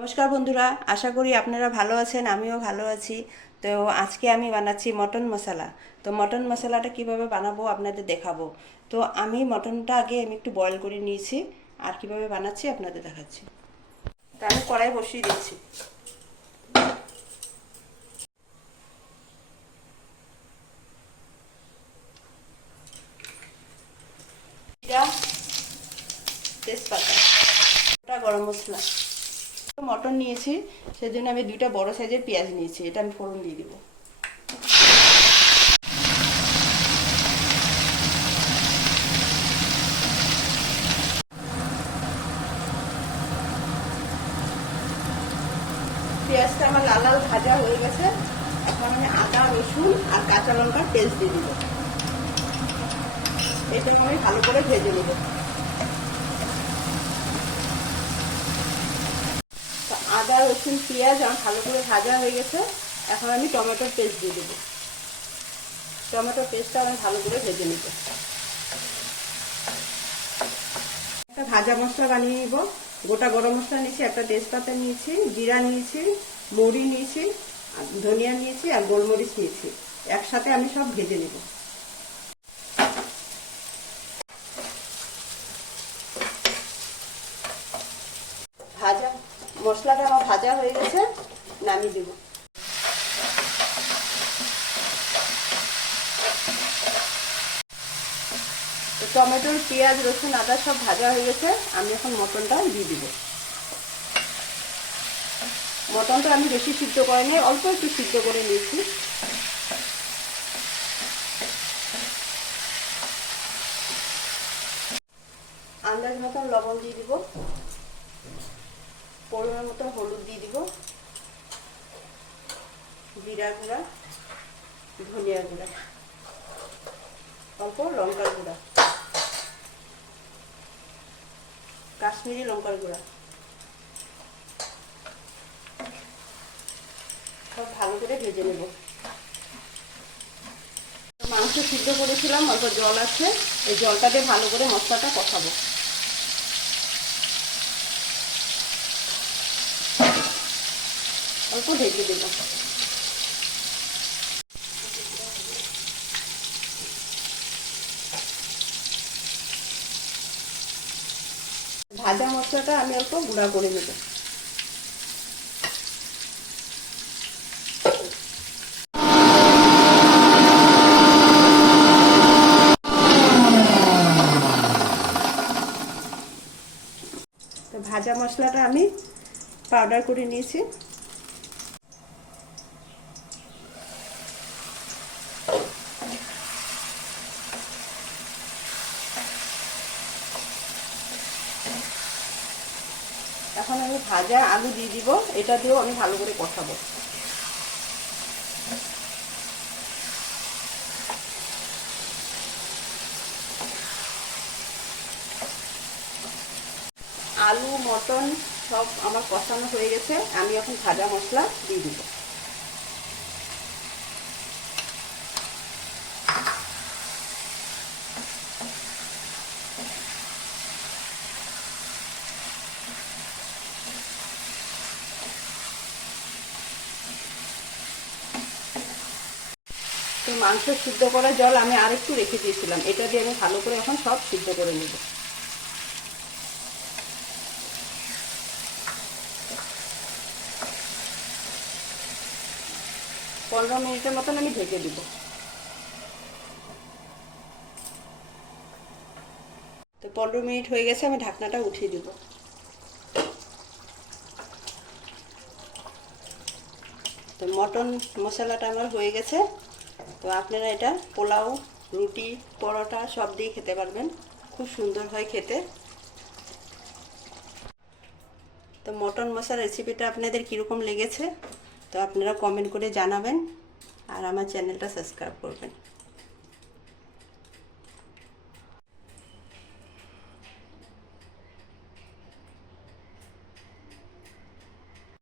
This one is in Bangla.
নমস্কার বন্ধুরা, আশা করি আপনারা ভালো আছেন, আমিও ভালো আছি। তো আজকে আমি বানাচ্ছি মটন মশলা। তো মটন মশলাটা কিভাবে বানাবো আপনাদের দেখাবো। তো আমি মটনটা আগে একটু বয়েল করে নিয়েছি, আর কিভাবে বানাচ্ছি আপনাদের দেখাচ্ছি। তো আমি কড়াই বসিয়ে দিচ্ছি। জিরা, তেজপাতা, ওটা গরম মশলা। মটন নিয়েছি, সেজন্য আমি 2টা বড় সাইজের পেঁয়াজ নিয়েছি, এটা আমি ফোড়ন দিয়ে দিব। পেঁয়াজটা আমার লাল লাল ভাজা হয়ে গেছে। এখন আমি আদা, রসুন আর কাঁচা লঙ্কার পেস্ট দিয়ে দিব। এটা আমি ভালো করে ভেজে নেব। তো আদা, রসুন, পেঁয়াজ আমার ভালো করে ভাজা হয়ে গেছে। এখন আমি টমেটোর পেস্ট দিয়ে দেবো। টমেটোর পেস্টটা আমি ভালো করে ভেজে নেব। একটা ভাজা মশলা বানিয়ে নিব। গোটা গরম মশলা নিয়েছি, একটা তেজপাতা নিয়েছি, জিরা নিয়েছি, মৌরি নিয়েছি, ধনিয়া নিয়েছি আর গোলমরিচ নিয়েছি। একসাথে আমি সব ভেজে নেব। ভাজা মশলাটা আমার ভাজা হয়ে গেছে, নামিয়ে দেব। টমেটোর, পেঁয়াজ, রসুন, আদা সব ভাজা হয়ে গেছে। আমি এখন মটনটা দিয়ে দিব। মটনটা আমি বেশি সিদ্ধ করে নিই, অল্প একটু সিদ্ধ করে নিয়েছি। আন্দাজ মতন লবণ দিয়ে দিব, পরিমাণ মতো হলুদ দিয়ে দিব, জিরা গুঁড়া, ধনিয়া গুঁড়া, অল্প লঙ্কার গুঁড়া, কাশ্মীরি লঙ্কার গুঁড়া, সব ভালো করে ভেজে নেব। মাংস সিদ্ধ করেছিলাম, অল্প জল আছে, এই জলটা দিয়ে ভালো করে মশলাটা কষাবো। অল্প ঢেকে দেব। ভাজা মশলাটা আমি অল্প গুঁড়া করে নেব। তো ভাজা মশলাটা আমি পাউডার করে নিয়েছি। এখন আমি ভাজা আলু দিয়ে দিব, এটা দিয়েও আমি ভালো করে কষাবো। আলু, মটন সব আমার কষানো হয়ে গেছে। আমি এখন ভাজা মশলা দিয়ে দিব। তো মাংস সিদ্ধ করা জল আমি আরেকটু রেখে দিয়েছিলাম, এটা দিয়ে আমি ভালো করে এখন সব সিদ্ধ করে নেব। পনেরো মিনিটের মতন আমি ঢেকে দিব। তো 15 মিনিট হয়ে গেছে, আমি ঢাকনাটা উঠিয়ে দিব। তো মটন মশলাটা আমার হয়ে গেছে। তো আপনারা এটা পোলাও, রুটি, পরোটা সব দিয়ে খেতে পারবেন, খুব সুন্দর হয় খেতে। তো মটন মশলা রেসিপিটা আপনাদের কীরকম লেগেছে তো আপনারা কমেন্ট করে জানাবেন, আর আমার চ্যানেলটা সাবস্ক্রাইব করবেন।